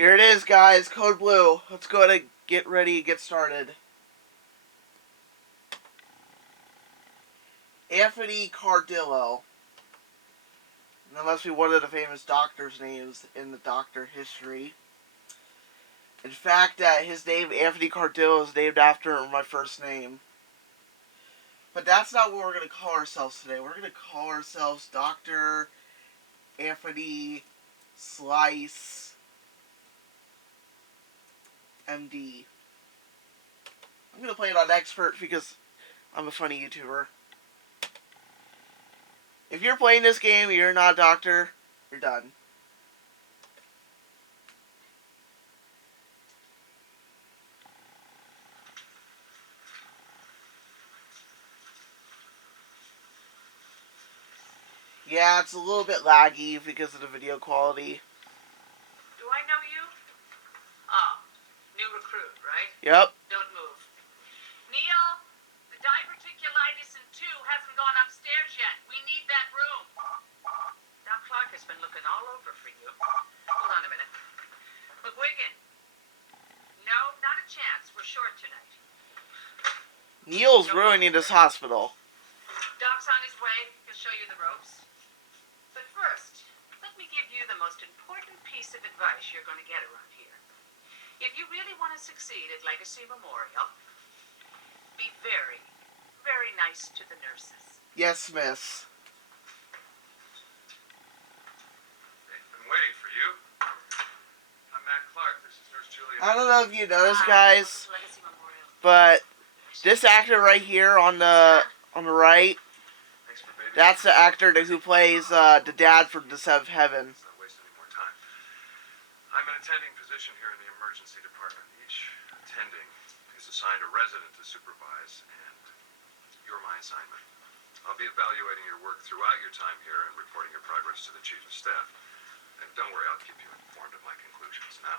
Here it is, guys. Code Blue. Let's go ahead and get ready, get started. Anthony Cardillo. And that must be one of the famous doctor's names in the doctor history. In fact, his name, Anthony Cardillo, is named after my first name. But that's not what we're going to call ourselves today. We're going to call ourselves Dr. Anthony Slice MD. I'm going to play it on Expert because I'm a funny YouTuber. If you're playing this game and you're not a doctor, you're done. Yeah, it's a little bit laggy because of the video quality. Do I know you? Oh, new recruit, right? Yep. Don't move. Neil, the diverticulitis in 2 hasn't gone upstairs yet. We need that room. Doc Clark has been looking all over for you. Hold on a minute. McGuigan. No, not a chance. We're short tonight. Neil's ruining this hospital. Doc's on his way. He'll show you the ropes. But first, let me give you the most important piece of advice you're going to get around here. If you really want to succeed at Legacy Memorial, be very, very nice to the nurses. Yes, miss. They've been waiting for you. I'm Matt Clark. This is Nurse Julia. I don't know if you noticed, guys, Legacy Memorial. but this actor right here on the right, Thanks for babysitting. that's the actor who plays the dad from The Seventh Heaven. Let's not waste any more time. I'm an attending physician here in the emergency department. Each attending is assigned a resident to supervise, and you're my assignment. I'll be evaluating your work throughout your time here and reporting your progress to the Chief of Staff. And don't worry, I'll keep you informed of my conclusions. Now,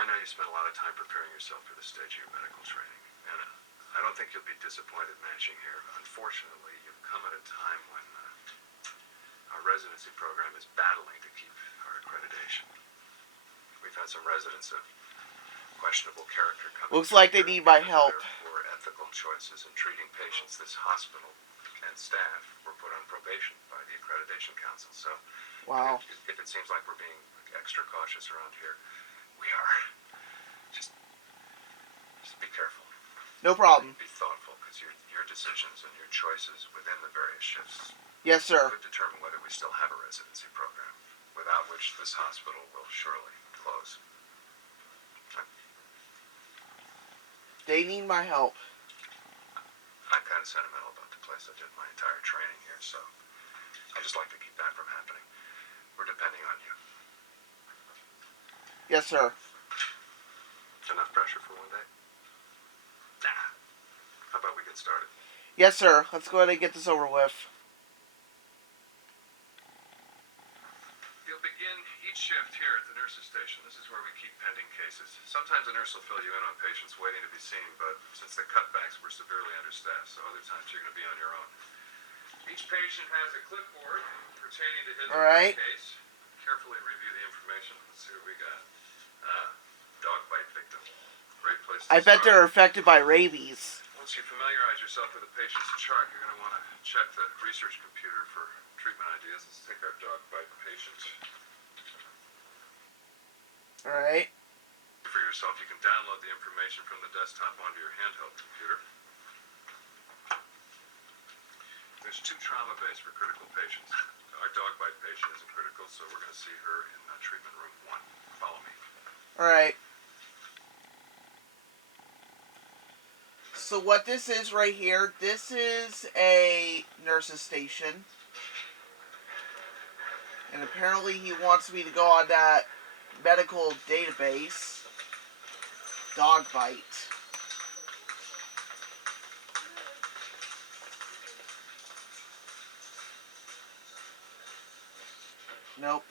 I know you spent a lot of time preparing yourself for this stage of your medical training, and I don't think you'll be disappointed matching here. Unfortunately, you've come at a time when our residency program is battling to keep our accreditation. We've had some residents of questionable character coming. Looks like they need my help. For ethical choices in treating patients, this hospital and staff were put on probation by the Accreditation Council. So, Wow. if it seems like we're being extra cautious around here, we are. Just be careful. No problem. Be thoughtful, because your decisions and your choices within the various shifts Yes, sir. could determine whether we still have a residency program, without which this hospital will surely close. They need my help. I'm kind of sentimental about the place. I did my entire training here, so I just like to keep that from happening. We're depending on you. Yes, sir. Enough pressure for one day? Nah. How about we get started? Yes, sir. Let's go ahead and get this over with. You'll begin each shift here at the nurse's station. This is where we keep pending cases. Sometimes a nurse will fill you in on patients waiting to be seen, but since the cutbacks were severely understaffed, so other times you're going to be on your own. Each patient has a clipboard pertaining to his or her case. Carefully review the information. Let's see what we got. Dog bite victim. Great place to I bet start. they're affected by rabies. Once you familiarize yourself with the patient's chart, you're going to want to check the research computer for treatment ideas. Let's take our dog bite patient. Alright. For yourself, you can download the information from the desktop onto your handheld computer. There's 2 trauma bays for critical patients. Our dog bite patient isn't critical, so we're going to see her in treatment room 1. Follow me. Alright. So what this is right here, this is a nurse's station. And apparently he wants me to go on that medical database. Dog bite. Nope.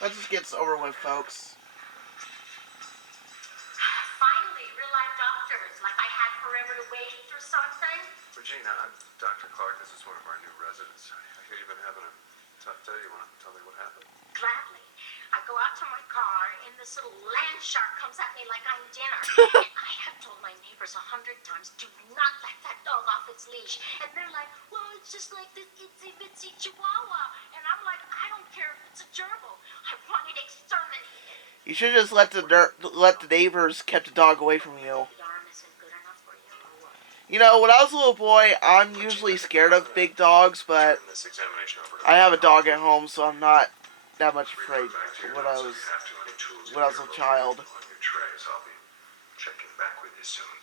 Let's just get this over with, folks. Finally, real-life doctors, like I had forever to wait or something. Regina, I'm Dr. Clark. This is one of our new residents. I hear you've been having a tough day. You want to tell me what happened? Gladly. I go out to my car, and this little land shark comes at me like I'm dinner. And I have told my neighbors 100 times, do not let that dog off its leash. And they're like, well, it's just like this itsy-bitsy chihuahua. And I'm like, I don't care if it's a gerbil. I want it exterminated. You should just let the neighbors keep the dog away from you. The arm isn't good enough for you, or what? You know, when I was a little boy, I'm usually scared of big dogs, but Turn this examination over to I have a the dog at home, so I'm not that much afraid Back to your when notes I if was you have to. Any tools when I was in a your child. location on your trays. I'll be checking back with you soon.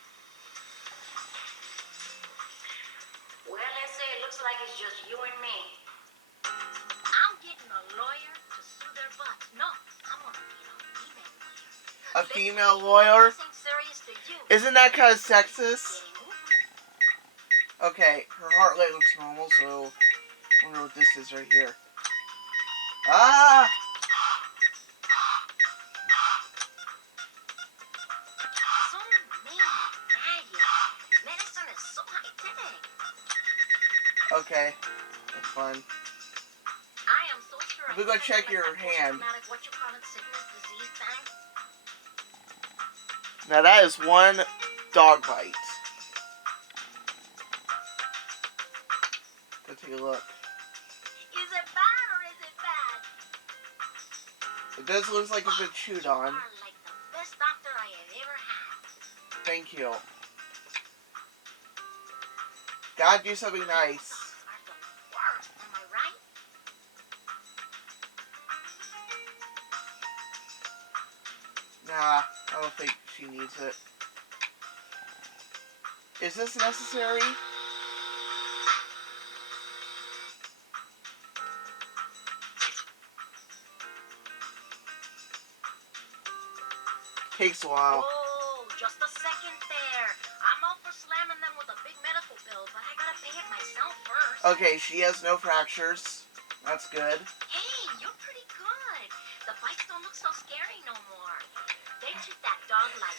Well, let's say it looks like it's just you and me. I'm getting a lawyer to sue their butts. No, I want to get a female lawyer. A female lawyer? Listen, serious to you. Isn't that kind of sexist? Getting over. Okay, her heart rate looks normal, so I wonder what this is right here. Ah! So many value. Medicine is so high-tech. Okay, that's fine. I am so sure. Let me go check your hand. What you call it, sickness, disease thing? Now that is one dog bite. Go take a look. Is it bad or is it bad? It does look like it's been chewed on. You are like the best doctor I have ever had. Thank you. Gotta do something nice. Dogs are the worst, am I right? Nah, I don't think she needs it. Is this necessary? Takes a while. Oh, just a second there. I'm all for slamming them with a big medical bill, but I gotta pay it myself first. Okay, she has no fractures. That's good. Hey, you're pretty good. The bites don't look so scary no more. They treat that dog like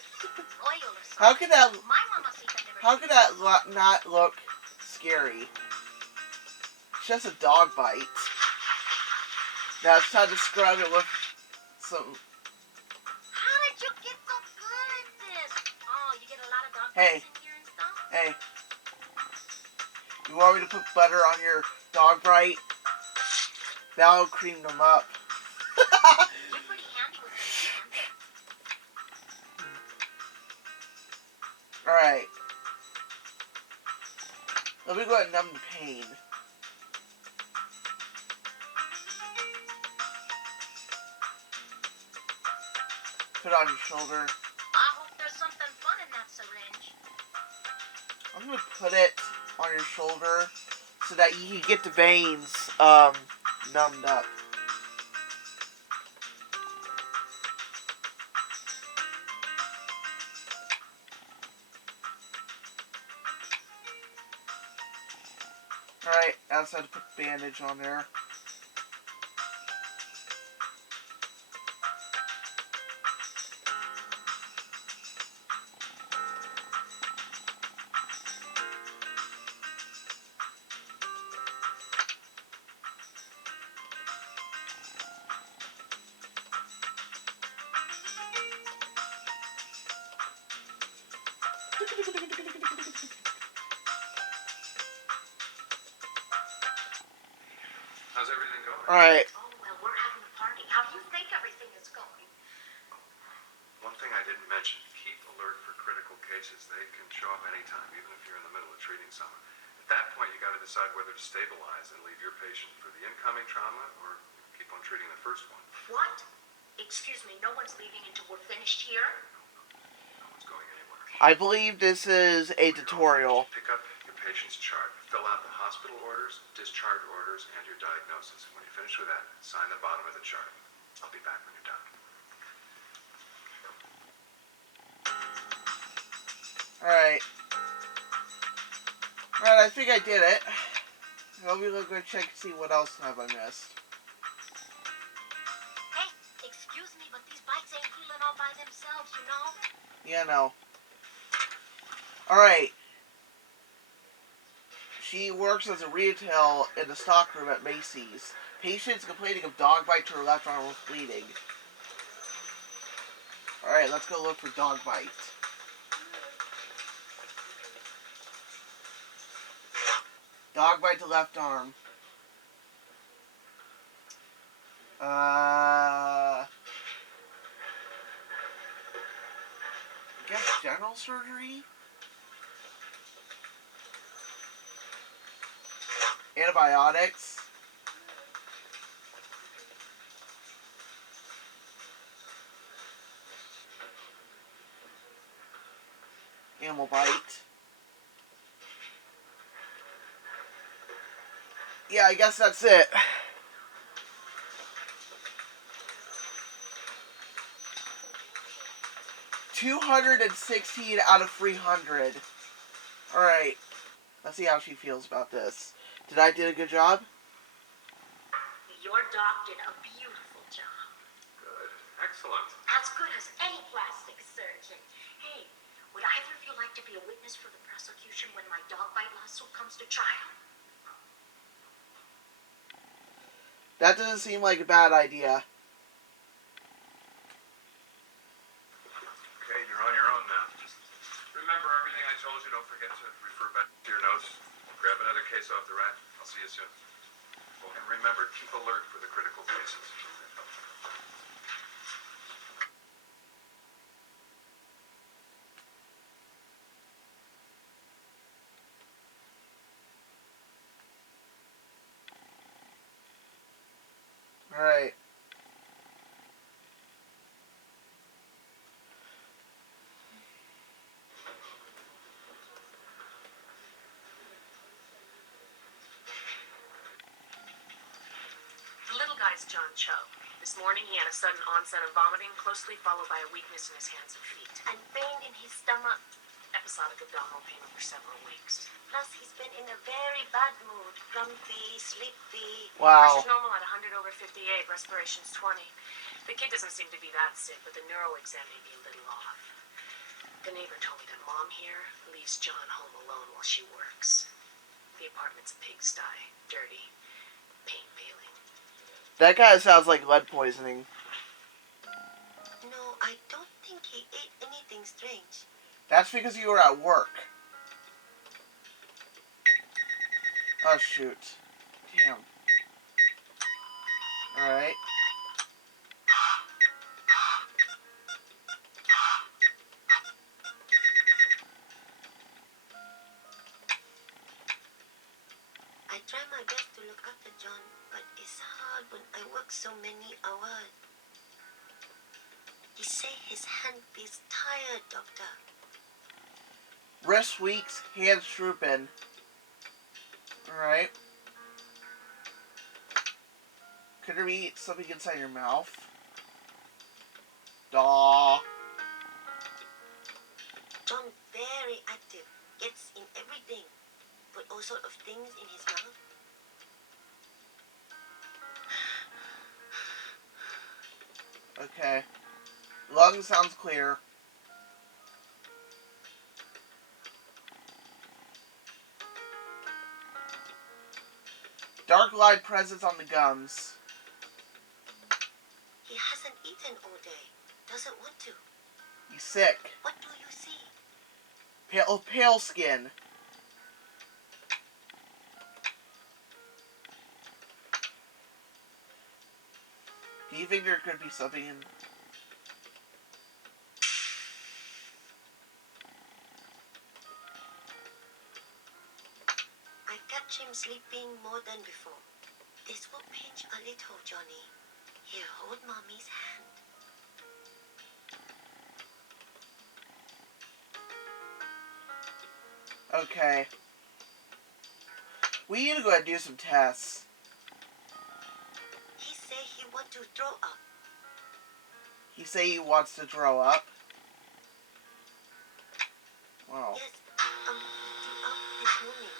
oil or something. How could that? My mamacita never. How could that not look scary? It's just a dog bite. Now it's time to scrub it with some. How did you get so good at this? Oh, you get a lot of dog Hey. bites in here and stuff? Hey, you want me to put butter on your dog bite? That'll cream them up. You're pretty handy with them, man. Alright. Let me go ahead and numb the pain. Put it on your shoulder. I hope there's something fun in that syringe. I'm gonna put it on your shoulder so that you can get the veins numbed up. Alright, I also had to put the bandage on there. How's everything going? Alright, Oh, well, we're having a party. How do you think everything is going? One thing I didn't mention, keep alert for critical cases. They can show up anytime, even if you're in the middle of treating someone. At that point, you got to decide whether to stabilize and leave your patient for the incoming trauma or keep on treating the first one. What? Excuse me, no one's leaving until we're finished here? No one's going anywhere. I believe this is a tutorial. Pick up your patient's chart, fill out the hospital orders, discharge orders, and your diagnosis. When you finish with that, sign the bottom of the chart. I'll be back when you're done. Alright. Alright, I think I did it. I'll be looking to check and see what else have I missed. Hey, Yeah, no. Alright. She works as a retail in the stockroom at Macy's. Patients complaining of dog bite to her left arm was bleeding. Alright, let's go look for dog bite. Dog bite to left arm. I guess general surgery? Antibiotics? Animal bite? Yeah, I guess that's it. $216 out of 300. Alright. Let's see how she feels about this. Did I do a good job? Your doc did a beautiful job. Good. Excellent. As good as any plastic surgeon. Hey, would either of you like to be a witness for the prosecution when my dog bite lawsuit comes to trial? That doesn't seem like a bad idea. Okay, you're on your own now. Just remember everything I told you. Don't forget to refer back to your notes. Grab another case off the rack. I'll see you soon. Oh, and remember, keep alert for the critical cases. Alright. The little guy's John Cho. This morning he had a sudden onset of vomiting, closely followed by a weakness in his hands and feet. And pain in his stomach. Episodic abdominal pain over several weeks. Plus, he's been in a very bad mood. Grumpy, sleepy. Wow. Pressure's normal at 100 over 58, respiration's 20. The kid doesn't seem to be that sick, but the neuro exam may be a little off. The neighbor told me that Mom here leaves John home alone while she works. The apartment's a pigsty, dirty, paint peeling. That guy sounds like lead poisoning. No, I don't think he ate anything strange. That's because you were at work. Oh, shoot. Damn. Alright. I try my best to look after John, but it's hard when I work so many hours. He say his hand feels tired, doctor. Wrist weaks, hands drooping. Alright. Could there be something inside your mouth? Daw. John very active, gets in everything. Put all sort of things in his mouth. Okay. Lung sounds clear. Dark light presence on the gums. He hasn't eaten all day. Doesn't want to. He's sick. What do you see? Pale skin. Do you think there could be something in... I catch him sleeping more than before. This will pinch a little, Johnny. Here, hold Mommy's hand. Okay. We need to go ahead and do some tests. He say he want to throw up. He say he wants to throw up. Wow. Yes, he threw up this morning.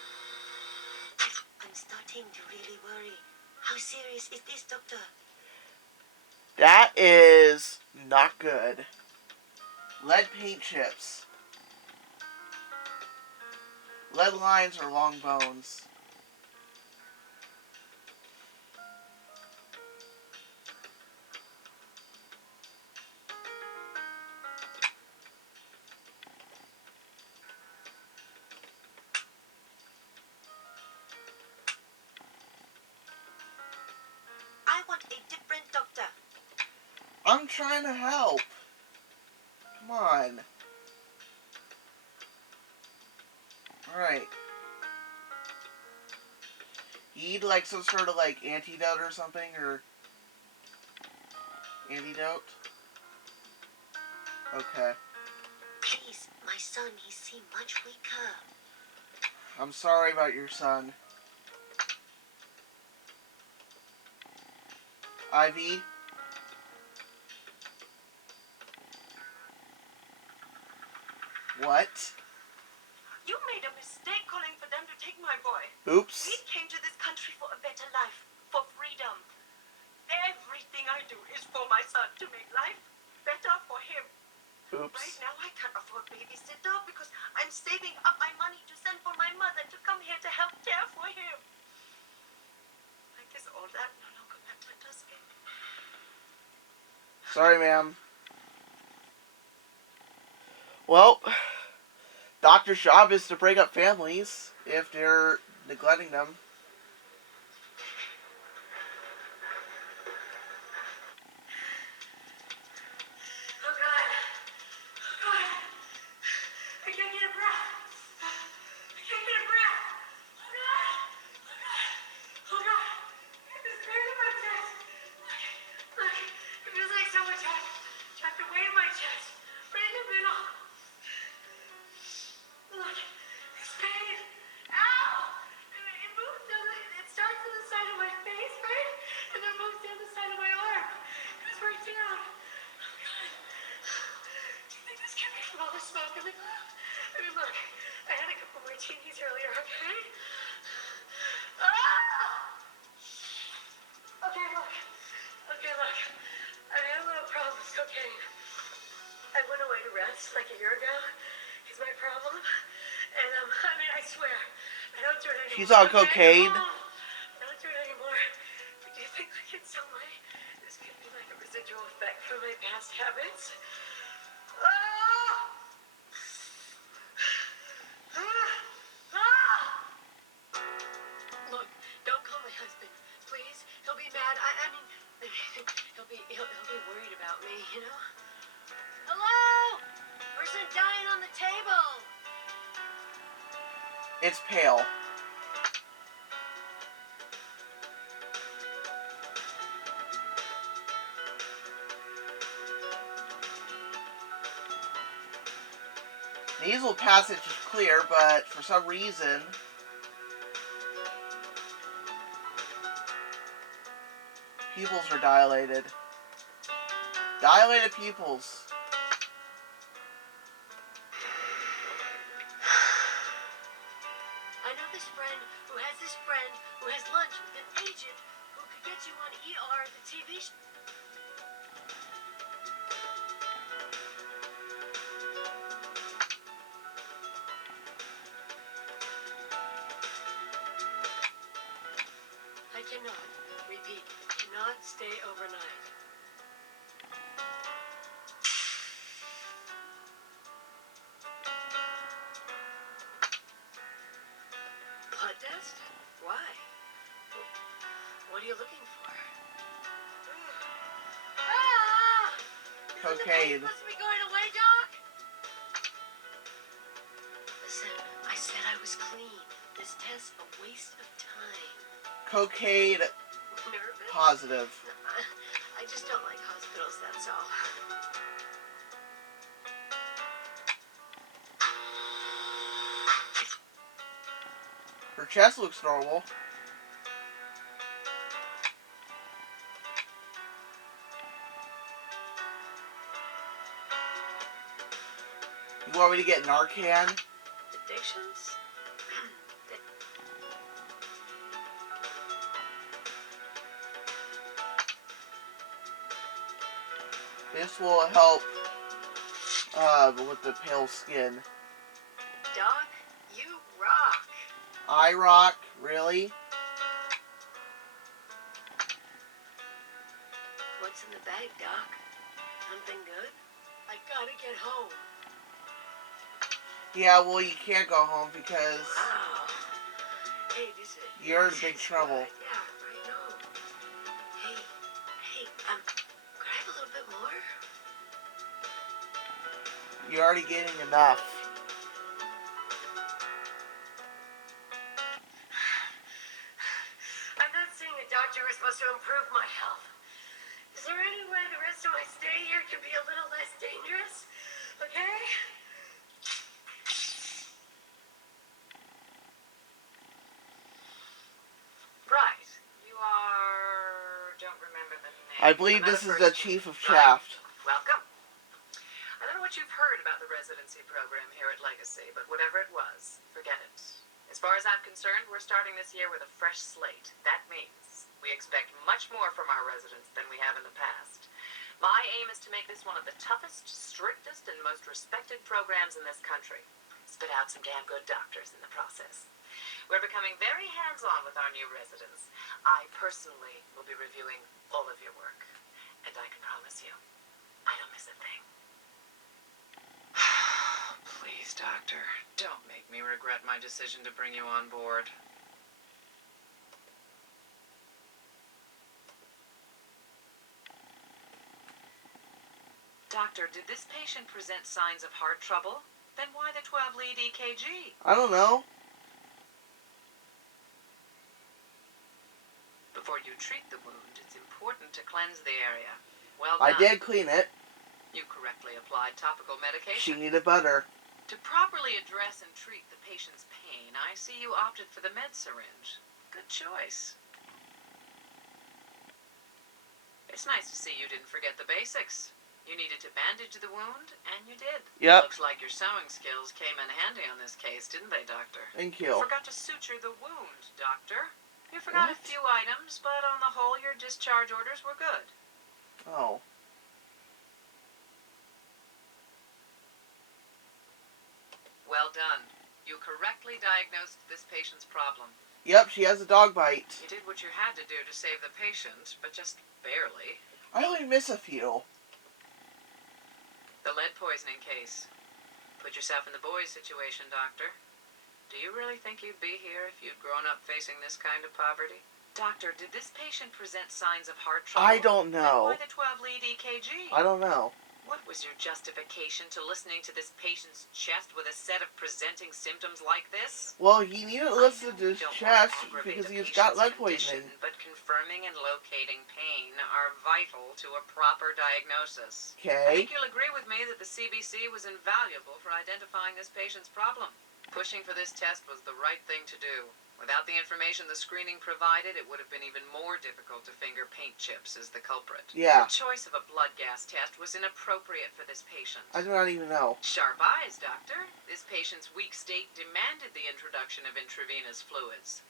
I'm starting to really worry. How serious is this, doctor? That is not good. Lead paint chips. Lead lines are long bones. I want a different doctor. I'm trying to help. Come on. Alright. You need like some sort of like antidote or something, or antidote? Okay. Please, my son, he seemed much weaker. I'm sorry about your son. Ivy? What? You made a mistake calling for them to take my boy. Oops. We came to this country for a better life, for freedom. Everything I do is for my son, to make life better for him. Right Oops. now, I can't afford babysitter because I'm saving up my money to send for my mother to come here to help care for him. I guess all that no longer matters, does it? Sorry, ma'am. Well, doctor's job is to break up families if they're neglecting them. Oh, God. Oh, God. I can't get a breath. I can't get a breath. Oh, God. Oh, God. Oh, God. There's pain in my chest. Look. It feels like someone trapped away in my chest. Right in the middle. Look. There's pain. Ow! It moves down it starts on the side of my face, right? And then moves down the side of my arm. It goes right down. Oh, God. Do you think this could be from all the smoke in the club? I mean, look. I had a couple martinis earlier, okay? Ah! Okay, look. Okay, look. I had a little problem with cocaine. I went away to rest like a year ago. Is my problem. And, I mean, I swear, I don't do it anymore. She's on okay? cocaine. I don't do it anymore. But do you think, like, in some way, this could be like a residual effect from my past habits? Ah! Look, don't call my husband, please. He'll be mad. I mean, he'll be worried about me, you know? Hello? Person dying on the table. It's pale. Nasal passage is clear, but for some reason pupils are dilated. Dilated pupils. I know this friend who has this friend who has lunch with an agent who could get you on ER, the TV show. I cannot, repeat, cannot stay overnight. Blood test? Why? What are you looking for? Ah! Isn't the pain Cocaine. supposed to be going away, Doc? Listen, I said I was clean. This test's a waste of time. Cocaine Nervous? positive. I just don't like hospitals, that's all. Her chest looks normal. You want me to get Narcan? Addictions? This will help with the pale skin. Doc, you rock. I rock? Really? What's in the bag, Doc? Something good? I gotta get home. Yeah, well, you can't go home because Wow. Hey, this is... you're in big trouble. Yeah, I know. Hey, could I have a little bit more? You're already getting enough. I'm not saying a doctor is supposed to improve my health. Is there any way the rest of my stay here can be a little less dangerous? Okay? Right. You are... don't remember the name. I believe Another this is person. the chief of Right. Shaft. Welcome. I don't know what you've heard about the residency program here at Legacy, but whatever it was, forget it. As far as I'm concerned, we're starting this year with a fresh slate. That means we expect much more from our residents than we have in the past. My aim is to make this one of the toughest, strictest, and most respected programs in this country. Spit out some damn good doctors in the process. We're becoming very hands-on with our new residents. I personally will be reviewing all of your work. And I can promise you, I don't miss a thing. Please, Doctor, don't make me regret my decision to bring you on board. Doctor, did this patient present signs of heart trouble? Then why the 12-lead EKG? I don't know. Before you treat the wound, it's important to cleanse the area. Well I done. did clean it. You correctly applied topical medication. She needed butter. To properly address and treat the patient's pain, I see you opted for the med syringe. Good choice. It's nice to see you didn't forget the basics. You needed to bandage the wound, and you did. Yep. Looks like your sewing skills came in handy on this case, didn't they, Doctor? Thank You you. forgot to suture the wound, Doctor. You forgot a What? few items, but on the whole, your discharge orders were good. Oh. Well done. You correctly diagnosed this patient's problem. Yep, she has a dog bite. You did what you had to do to save the patient, but just barely. I only miss a few. The lead poisoning case. Put yourself in the boy's situation, Doctor. Do you really think you'd be here if you'd grown up facing this kind of poverty? Doctor, did this patient present signs of heart trouble? I don't know. Then why the 12-lead EKG? I don't know. What was your justification to listening to this patient's chest with a set of presenting symptoms like this? Well, he needed to listen to his I know you don't chest want to aggravate because the he's got patient's lead poisoning. condition, but confirming and locating pain are vital to a proper diagnosis. I Okay. think you'll agree with me that the CBC was invaluable for identifying this patient's problem. Pushing for this test was the right thing to do. Without the information the screening provided, it would have been even more difficult to finger paint chips as the culprit. Yeah. The choice of a blood gas test was inappropriate for this patient. I do not even know. Sharp eyes, Doctor. This patient's weak state demanded the introduction of intravenous fluids.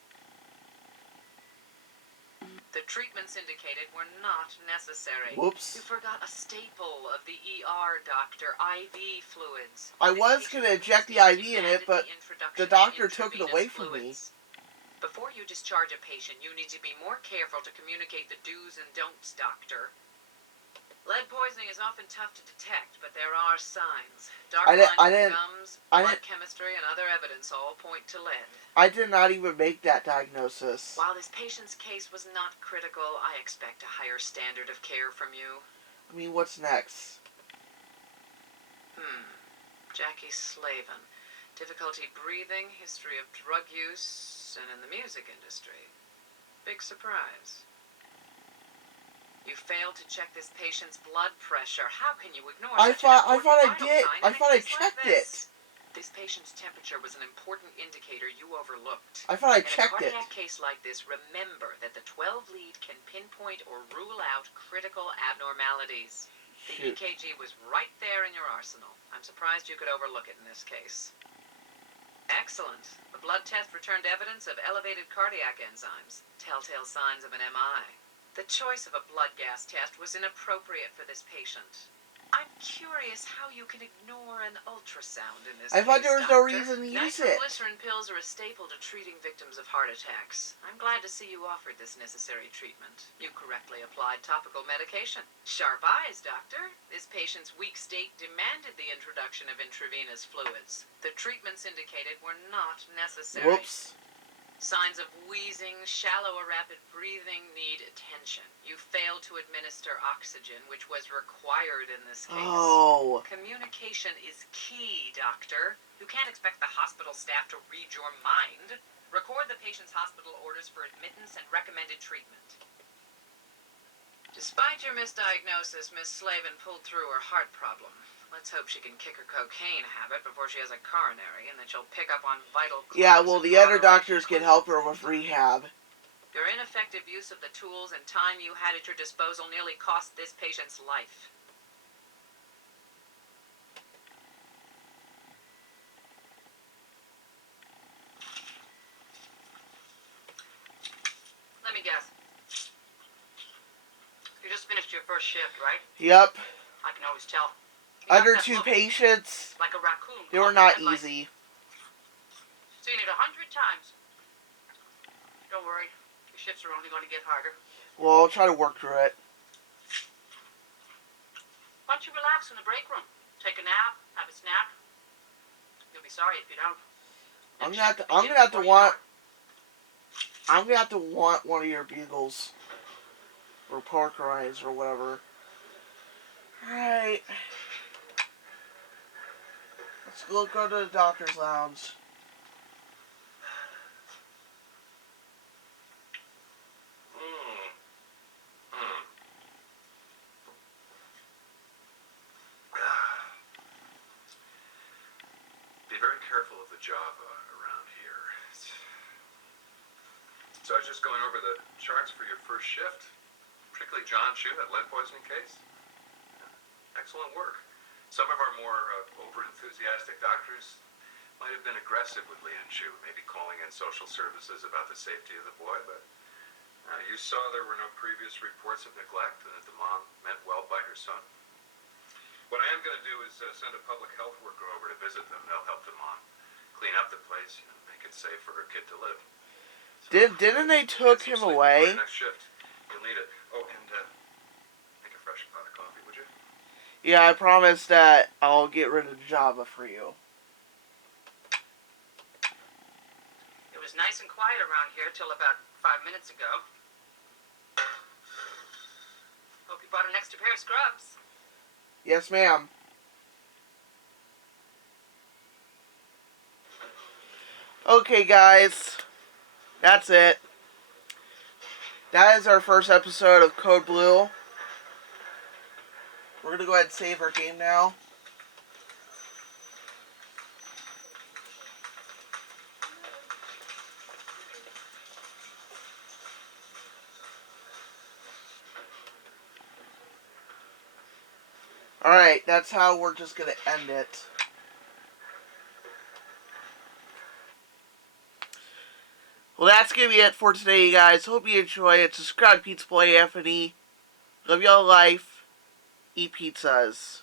The treatments indicated were not necessary. Whoops. You forgot a staple of the ER, Doctor, IV fluids. I This was patient going to inject the demanded IV in it, but introduction the of doctor took it intravenous away from me. fluids. Before you discharge a patient, you need to be more careful to communicate the do's and don'ts, Doctor. Lead poisoning is often tough to detect, but there are signs. Dark lines on the gums, blood chemistry, and other evidence all point to lead. I did not even make that diagnosis. While this patient's case was not critical, I expect a higher standard of care from you. I mean, what's next? Jackie Slavin. Difficulty breathing, history of drug use, and in the music industry. Big surprise. You failed to check this patient's blood pressure. How can you ignore I such an thought I important vital did. sign I in a thought I case like checked this? it. This patient's temperature was an important indicator you overlooked. I thought I In checked a it. cardiac case like this, remember that the 12 lead can pinpoint or rule out critical abnormalities. The Shoot. EKG was right there in your arsenal. I'm surprised you could overlook it in this case. Excellent. The blood test returned evidence of elevated cardiac enzymes, telltale signs of an MI. The choice of a blood gas test was inappropriate for this patient. I'm curious how you can ignore an ultrasound in this I thought case, there was no Doctor. reason to use it. Nitroglycerin pills are a staple to treating victims of heart attacks. I'm glad to see you offered this necessary treatment. You correctly applied topical medication. Sharp eyes, Doctor. This patient's weak state demanded the introduction of intravenous fluids. The treatments indicated were not necessary. Whoops. Signs of wheezing, shallow or rapid breathing need attention. You failed to administer oxygen, which was required in this case. Oh. Communication is key, Doctor. You can't expect the hospital staff to read your mind. Record the patient's hospital orders for admittance and recommended treatment. Despite your misdiagnosis, Miss Slavin pulled through her heart problem. Let's hope she can kick her cocaine habit before she has a coronary, and that she'll pick up on vital clues. Yeah, well, the other and doctors can help her with rehab. Your ineffective use of the tools and time you had at your disposal nearly cost this patient's life. Let me guess. You just finished your first shift, right? Yep. I can always tell. You Under got that 2 look patients, like a raccoon. they were caught not in the headlights. easy. Seen it 100 times. Don't worry. Your shifts are only going to get harder. Well, I'll try to work through it. Why don't you relax in the break room? Take a nap, have a snack. You'll be sorry if you don't. I'm Next gonna have to. shift I'm begins gonna have to before you know want. it. I'm gonna have to want one of your bugles or Parker eyes or whatever. All right. Let's go to the doctor's lounge. Be very careful of the Java around here. So I was just going over the charts for your first shift, particularly John Chu, that lead poisoning case. Excellent work. Some of our more over-enthusiastic doctors might have been aggressive with Leon Chu, maybe calling in social services about the safety of the boy, but you saw there were no previous reports of neglect and that the mom meant well by her son. What I am going to do is send a public health worker over to visit them. They'll help the mom clean up the place, make it safe for her kid to live. So, Didn't they took get him some sleep away? before your next shift. You'll need it. Oh, and make a fresh pot of coffee, would you? Yeah, I promised that I'll get rid of Java for you. It was nice and quiet around here till about 5 minutes ago. Hope you bought an extra pair of scrubs. Yes, ma'am. Okay, guys. That's it. That is our first episode of Code Blue. We're going to go ahead and save our game now. Alright, that's how we're just going to end it. Well, that's going to be it for today, you guys. Hope you enjoy it. Subscribe to Pizza Boy Anthony. Love y'all life. Eat pizzas.